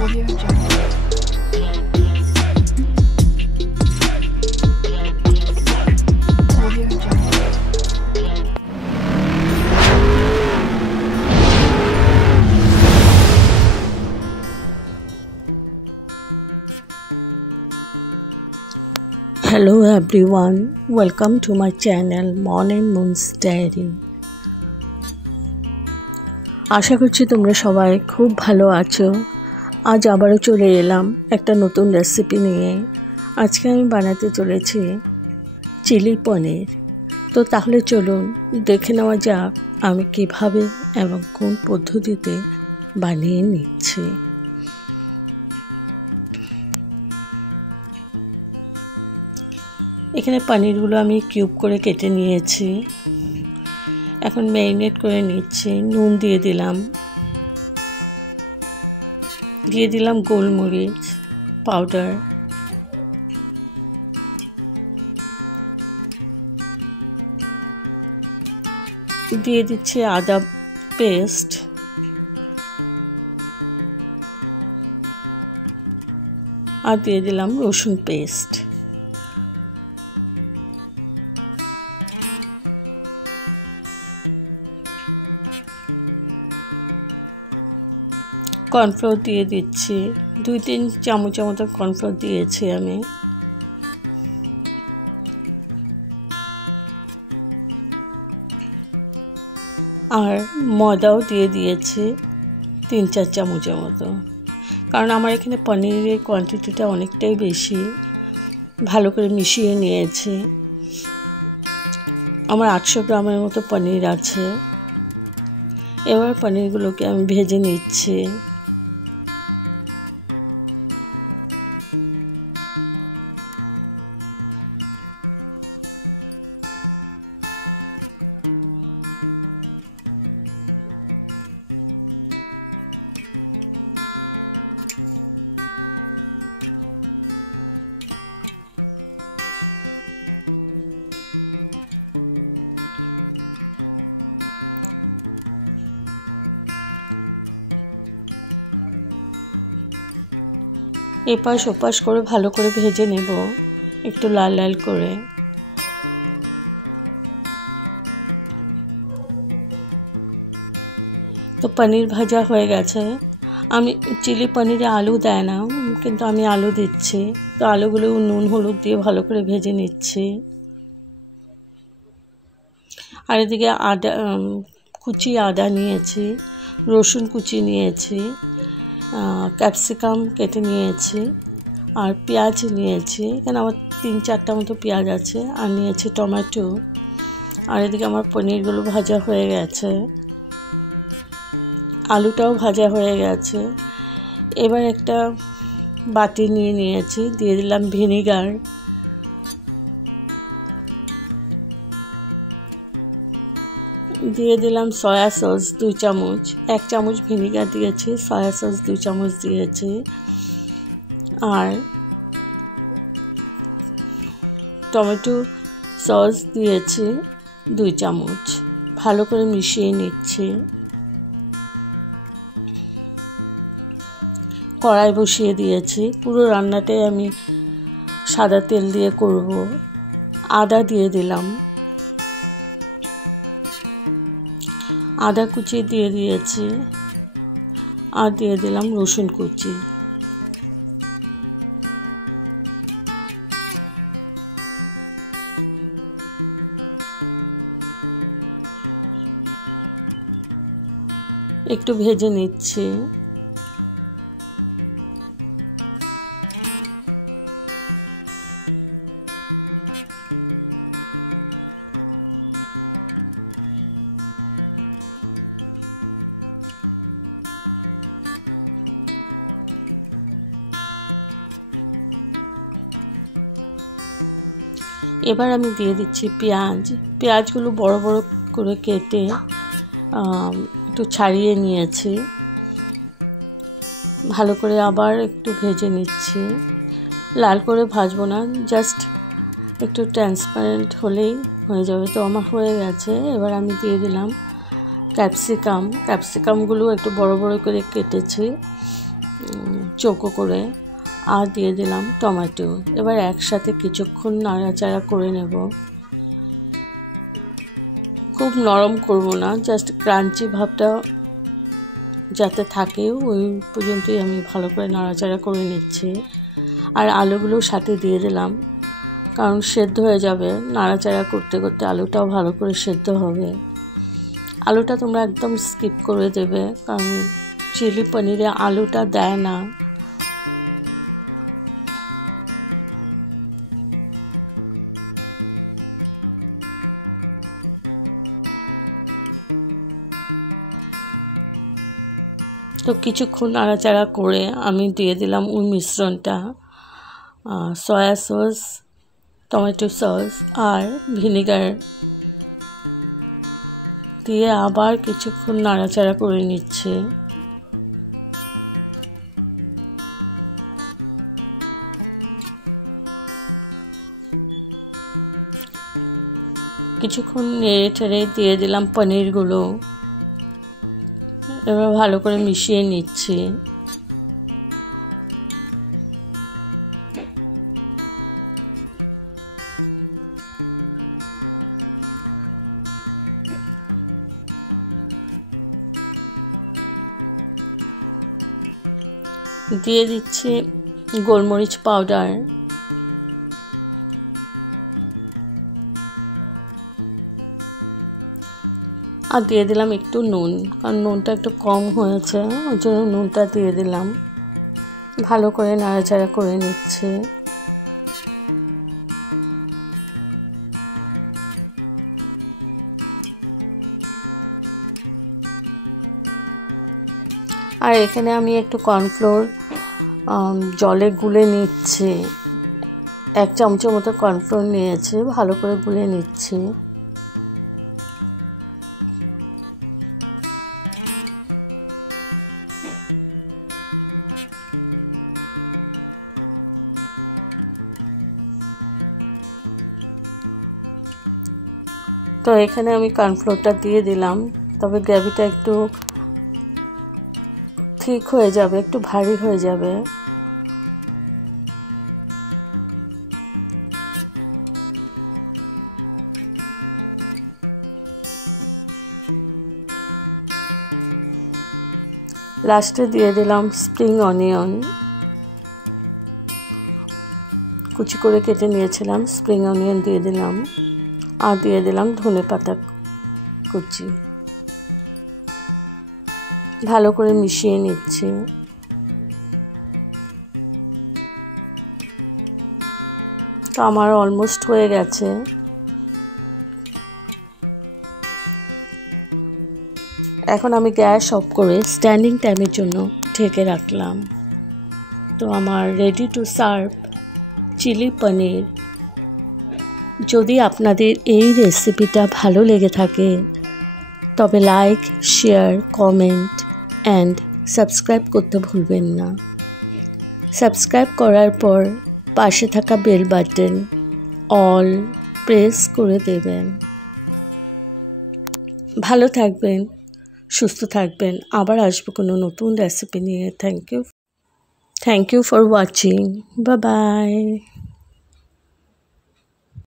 Audio Jungle. Audio Jungle. Hello everyone, welcome to my channel Morning Moon's Diary. আশা করছি তোমরা সবাই খুব ভালো আছো। আজ আবারও চলে এলাম একটা নতুন রেসিপি নিয়ে। আজকে আমি বানাতে চলেছি চিলি পনির। তো তাহলে চলুন দেখে নেওয়া যাক আমি কিভাবে এবং কোন পদ্ধতিতে বানিয়ে নিচ্ছি। এখানে পনিরগুলো আমি কিউব করে কেটে নিয়েছি। এখন ম্যারিনেট করে নিচ্ছি। নুন দিয়ে দিলাম গোলমরিচ পাউডার, দিয়ে দিচ্ছি আদা পেস্ট, আর দিয়ে দিলাম রসুন পেস্ট। কর্নফ্লোর দিয়ে দিচ্ছি, 2-3 চামচের মতো কর্নফ্লোর দিয়েছি আমি। আর ময়দাও দিয়ে দিয়েছি 3-4 চামচের মতো, কারণ আমার এখানে পনিরের কোয়ান্টিটিটা অনেকটাই বেশি। ভালো করে মিশিয়ে নিয়েছি। আমার 800 গ্রামের মতো পনির আছে। এবার পনিরগুলোকে আমি ভেজে নিচ্ছি। এপাশ ওপাশ করে ভালো করে ভেজে নেব, একটু লাল লাল করে। তো পনির ভাজা হয়ে গেছে। আমি চিলি পনিরে আলু দেয় না, কিন্তু আমি আলু দিচ্ছি। তো আলুগুলো নুন হলুদ দিয়ে ভালো করে ভেজে নিচ্ছি। আর এদিকে কুচি আদা নিয়েছি, রসুন কুচি নিয়েছি, ক্যাপসিকাম কেটে নিয়েছি, আর পেঁয়াজ নিয়েছি। এখানে আমার 3-4টা মতো পেঁয়াজ আছে, আর নিয়েছি টমেটো। আর এদিকে আমার পনিরগুলো ভাজা হয়ে গেছে, আলুটাও ভাজা হয়ে গেছে। এবার একটা বাটি নিয়েছি, দিয়ে দিলাম ভিনিগার, দিয়ে দিলাম সয়া সস 2 চামচ। 1 চামচ ভিনিগার দিয়েছি, সয়া সস 2 চামচ দিয়েছি, আর টমেটো সস দিয়েছি 2 চামচ। ভালো করে মিশিয়ে নিচ্ছি। কড়াই বসিয়ে দিয়েছি। পুরো রান্নাটাই আমি সাদা তেল দিয়ে করব। আদা দিয়ে দিলাম, আদা কুচি দিয়ে দিয়েছি, আর দিয়ে দিলাম রসুন কুচি। একটু ভেজে নিচ্ছি। এবার আমি দিয়ে দিচ্ছি পেঁয়াজগুলো বড় বড় করে কেটে একটু ছাড়িয়ে নিয়েছি। ভালো করে আবার একটু ভেজে নিচ্ছি। লাল করে ভাজবো না, জাস্ট একটু ট্রান্সপারেন্ট হলেই হয়ে যাবে। তো আমার হয়ে গেছে। এবার আমি দিয়ে দিলাম ক্যাপসিকামগুলো একটু বড় বড় করে কেটেছি, চৌকো করে, আর দিয়ে দিলাম টমেটো। এবার একসাথে কিছুক্ষণ নাড়াচাড়া করে নেব। খুব নরম করব না, জাস্ট ক্রাঞ্চি ভাবটা যাতে থাকে ওই পর্যন্তই আমি ভালো করে নাড়াচাড়া করে নিচ্ছি। আর আলুগুলো সাথে দিয়ে দিলাম, কারণ সেদ্ধ হয়ে যাবে। নাড়াচাড়া করতে করতে আলুটাও ভালো করে সেদ্ধ হবে। আলুটা তোমরা একদম স্কিপ করে দেবে, কারণ চিলি পনিরে আলুটা দেয় না। তো কিছুক্ষণ নাড়াচাড়া করে আমি দিয়ে দিলাম ওই মিশ্রণটা, সয়া সস, টমেটো সস আর ভিনেগার দিয়ে আবার কিছুক্ষণ নাড়াচাড়া করে নিচ্ছি। কিছুক্ষণ নেড়ে ঠেড়ে দিয়ে দিলাম পনিরগুলো। এবার ভালো করে মিশিয়ে নিচ্ছি। দিয়ে দিচ্ছি গোলমরিচ পাউডার, আর দিয়ে দিলাম একটু নুন, কারণ নুনটা একটু কম হয়েছে, ওই জন্য নুনটা দিয়ে দিলাম। ভালো করে নাড়াচাড়া করে নিচ্ছে। আর এখানে আমি একটু কর্নফ্লোর জলে গুলে নিচ্ছি। 1 চামচের মতো কর্নফ্লোর নিয়েছি, ভালো করে গুলে নিচ্ছি। তো এখানে আমি কর্নফ্লোরটা দিয়ে দিলাম, তবে গ্রেভিটা একটু ঠিক হয়ে যাবে, একটু ভারী হয়ে যাবে। লাস্টে দিয়ে দিলাম স্প্রিং অনিয়ন, কুচি করে কেটে নিয়েছিলাম, স্প্রিং অনিয়ন দিয়ে দিলাম, আর দিয়ে দিলাম ধনেপাতা কুচি। ভালো করে মিশিয়ে নিচ্ছি। তো আমার অলমোস্ট হয়ে গেছে। এখন আমি গ্যাস অফ করে স্ট্যান্ডিং টাইমের জন্য ঢেকে রাখলাম। তো আমার রেডি টু সার্ভ চিলি পনির। যদি আপনাদের এই রেসিপিটা ভালো লেগে থাকে তবে like, share, comment and subscribe করতে ভুলবেন না। সাবস্ক্রাইব করার পর পাশে থাকা বেল বাটন অল প্রেস করে দেবেন। ভালো থাকবেন, সুস্থ থাকবেন। আবার আসবো কোনো নতুন রেসিপি নিয়ে। Thank you for watching. Bye by.